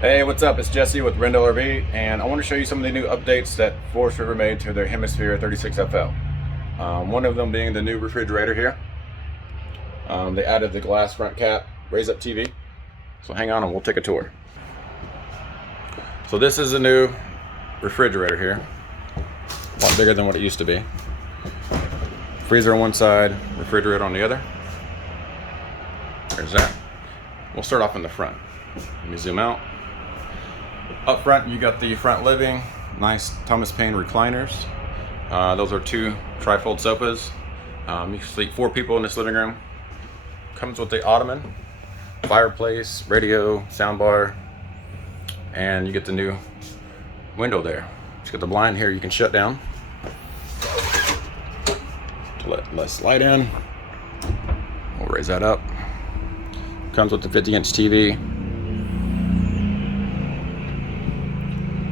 Hey, what's up? It's Jesse with Rendell RV, and I want to show you some of the new updates that Forest River made to their Hemisphere 36FL. One of them being the new refrigerator here. They added the glass front cap, raise-up TV. So hang on and we'll take a tour. So this is a new refrigerator here. A lot bigger than what it used to be. Freezer on one side, refrigerator on the other. There's that. We'll start off in the front. Let me zoom out. Up front, you got the front living, nice Thomas Paine recliners. Those are two trifold sofas. You can sleep 4 people in this living room. Comes with the ottoman, fireplace, radio, soundbar, and you get the new window there. You got the blind here you can shut down to let less light in. We'll raise that up. Comes with the 50-inch TV.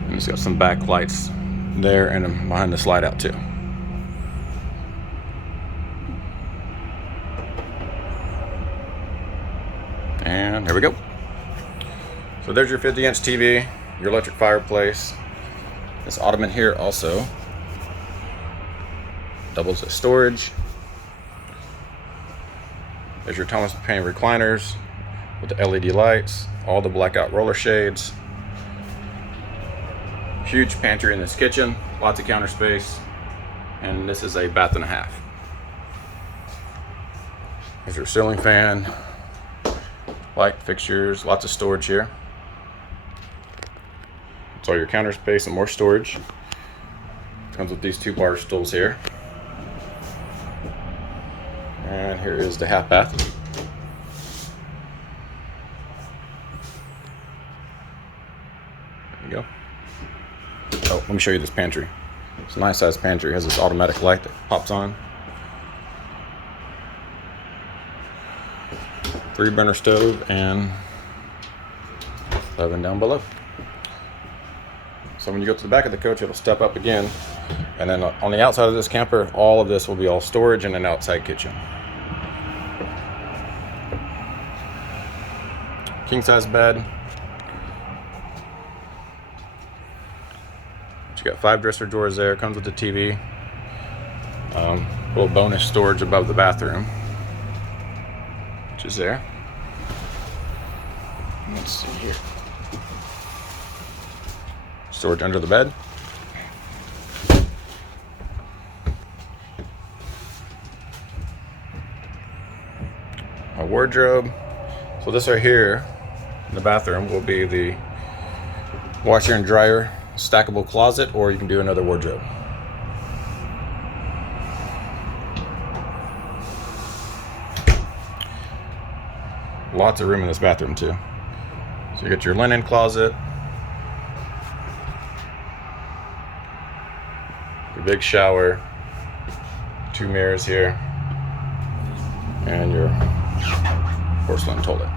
And it's got some back lights there and behind the slide out too. And there we go. So there's your 50-inch TV, your electric fireplace. This ottoman here also doubles as storage. There's your Thomas Paine recliners with the LED lights, all the blackout roller shades. Huge pantry in this kitchen, lots of counter space, and this is a bath and a half. There's your ceiling fan, light fixtures, lots of storage here. It's all your counter space and more storage. Comes with these 2 bar stools here. And here is the half bath. There you go. Oh, let me show you this pantry. It's a nice sized pantry. It has this automatic light that pops on. 3-burner stove and oven down below. So when you go to the back of the coach, it'll step up again. And then on the outside of this camper, all of this will be all storage and an outside kitchen. King size bed. You got 5 dresser drawers there. Comes with the TV. Little bonus storage above the bathroom, which is there. Let's see here. Storage under the bed. A wardrobe. So this right here in the bathroom will be the washer and dryer, stackable closet, or you can do another wardrobe. Lots of room in this bathroom too. So you got your linen closet, your big shower, 2 mirrors here, and your porcelain toilet.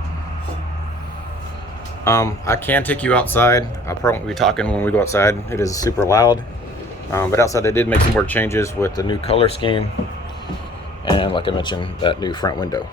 I can take you outside. I'll probably be talking when we go outside. It is super loud, but outside they did make some more changes with the new color scheme, and like I mentioned, that new front window.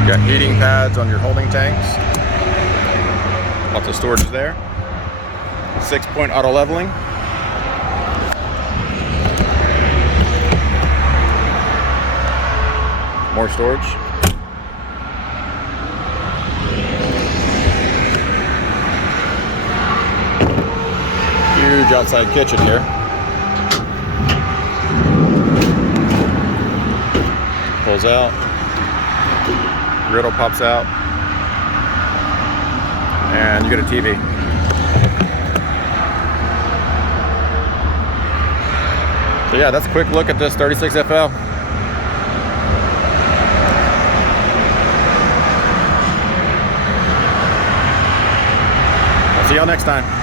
You got heating pads on your holding tanks. Lots of storage there. 6-point auto leveling. More storage. Huge outside kitchen here. Pulls out. Griddle pops out, and you get a TV. So yeah, that's a quick look at this 36FL. I'll see y'all next time.